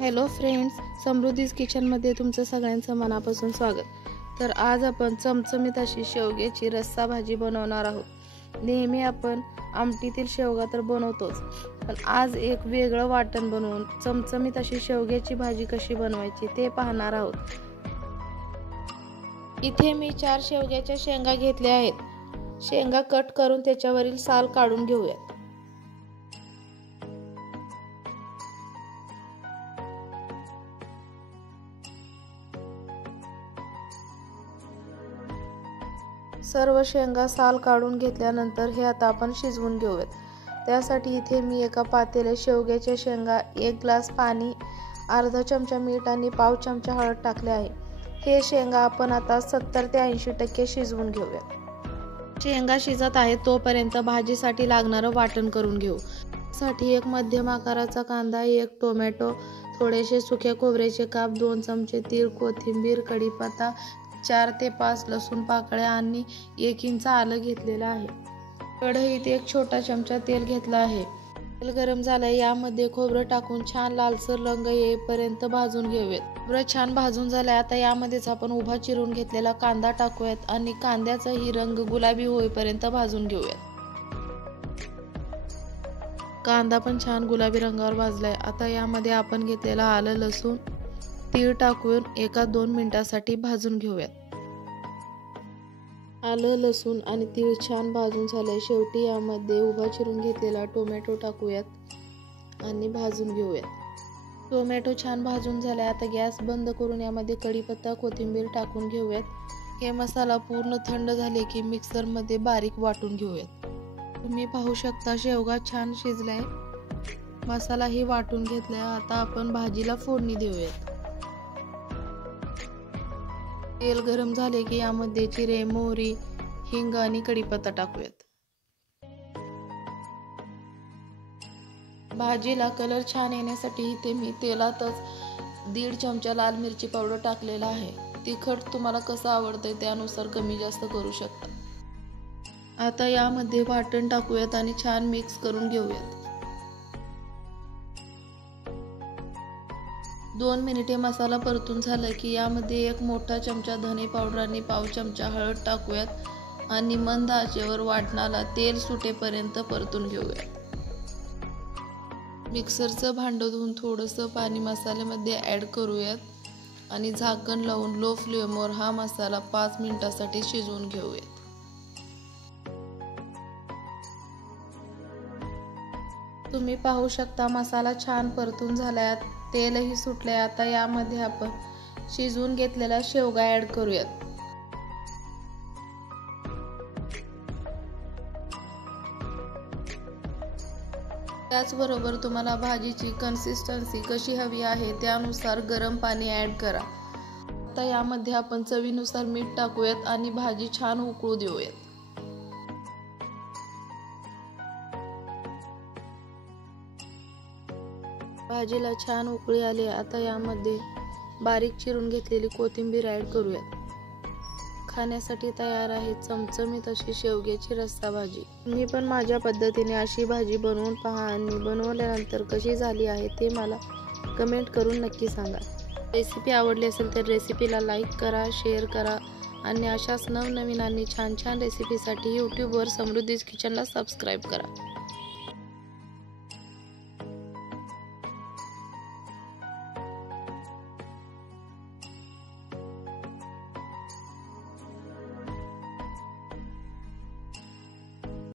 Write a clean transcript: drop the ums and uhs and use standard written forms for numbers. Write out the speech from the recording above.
Hello friends, समृद्धीज किचनमध्ये तुमचं सगळ्यांचं मनापासून स्वागत. तर आज आपण चमचमीत अशी शेवग्याची रस्सा भाजी बनवणार आहोत. नेहमी आपण आमटीतील शेवगा तर बनवतोच, पण आज एक वेगळं वाटण बनवून चमचमीत अशी शेवग्याची भाजी कशी बनवायची ते पाहणार आहोत. इथे मी 4 शेवग्याच्या शेंगा घेतल्या आहेत. शेंगा कट करून त्याच्यावरील साल काढून घेऊयात. सर्व शेंगा साल काढून घेतल्यानंतर हे आता आपण शिजवून घेऊयात. त्यासाठी इथे मी एका पातेल्यात शेवग्याच्या शेंगा, 1 ग्लास पाणी, अर्धा चमचा मीठ आणि पाव चमचा हळद टाकले आहे. हे शेंगा आपण आता 70 ते 80% शिजवून घेऊयात. शेंगा शिजत आहेत तोपर्यंत भाजीसाठी लागणारं वाटण करून घेऊ. साठी 1 मध्यम आकाराचा कांदा, 1 टोमॅटो, थोडेसे सुक्या खोबऱ्याचे काप, 2 चमचे तीळ, कोथिंबीर, कढीपत्ता, 4 ते 5 लसूण पाकळ्या आणि 1 इंच आलं घेतलेलं आहे. कढईत 1 छोटा चमचा तेल घेतला आहे. तेल गरम झालंय. यामध्ये खोबरं टाकून छान लालसर रंग येईपर्यंत भाजून घेऊयात. खोबरं छान भाजून झालंय. आता यामध्येच आपण उभा चिरून घेतलेला कांदा टाकूयात आणि कांद्याचाही रंग गुलाबी होईपर्यंत भाजून घेऊयात. कांदा पण छान गुलाबी रंगावर भाजलाय. आता यामध्ये आपण घेतलेला आलं, लसूण, तीळ टाकून 1-2 मिनिटांसाठी भाजून घेऊयात. आलं, लसूण आणि तीळ छान भाजून झालंय. शेवटी यामध्ये उभा चिरून घेतलेला टोमॅटो टाकूयात आणि भाजून घेऊयात. टोमॅटो छान भाजून झालाय. आता गॅस बंद करून यामध्ये कढीपत्ता, कोथिंबीर टाकून घेऊयात. हे मसाला पूर्ण थंड झाले की मिक्सरमध्ये बारीक वाटून घेऊयात. तुम्ही पाहू शकता शेवगा छान शिजलाय. मसालाही वाटून घेतलाय. आता आपण भाजीला फोडणी देऊयात. तेल गरम झाले की यामध्ये जिरे, मोहरी, हिंग आणि कढीपत्ता टाकूयात. भाजीला कलर छान येण्यासाठी इथे मी तेलातच 1.5 चमचा लाल मिरची पावडर टाकलेला आहे. तिखट तुम्हाला कसं आवडतंय त्यानुसार कमी जास्त करू शकता. आता यामध्ये वाटण टाकूयात आणि छान मिक्स करून घेऊयात. 2 मिनिटे मसाला परतून झाला की यामध्ये 1 मोठा चमचा धने पावडर आणि पाव चमचा हळद टाकूयात आणि मंद आचेवर वाटणाला तेल सुटेपर्यंत परतून घेऊयात. मिक्सरचं भांडं धुवून थोडंसं पाणी मसाल्यामध्ये ॲड करूयात आणि झाकण लावून लो फ्लेमवर हा मसाला 5 मिनिटांसाठी शिजवून घेऊयात. तुम्ही पाहू शकता मसाला छान परतून झालाय. तेलही सुटले. आता यामध्ये आपण शिजवून घेतलेला शेवगा ॲड करूयात. त्याचबरोबर तुम्हाला भाजीची कन्सिस्टन्सी कशी हवी आहे त्यानुसार गरम पाणी ॲड करा. आता यामध्ये आपण चवीनुसार मीठ टाकूयात आणि भाजी छान उकळू देऊयात. भाजीला छान उकळी आली. आता यामध्ये बारीक चिरून घेतलेली कोथिंबीर ॲड करूयात. खाण्यासाठी तयार आहे चमचमीत अशी शेवग्याची रस्सा भाजी. मी पण माझ्या पद्धतीने अशी भाजी बनवून पहा आणि बनवल्यानंतर कशी झाली आहे ते मला कमेंट करून नक्की सांगा. रेसिपी आवडली असेल तर रेसिपीला लाईक करा, शेअर करा आणि अशाच नवनवीन आणि छान छान रेसिपीसाठी यूट्यूबवर समृद्धीज किचनला सबस्क्राईब करा.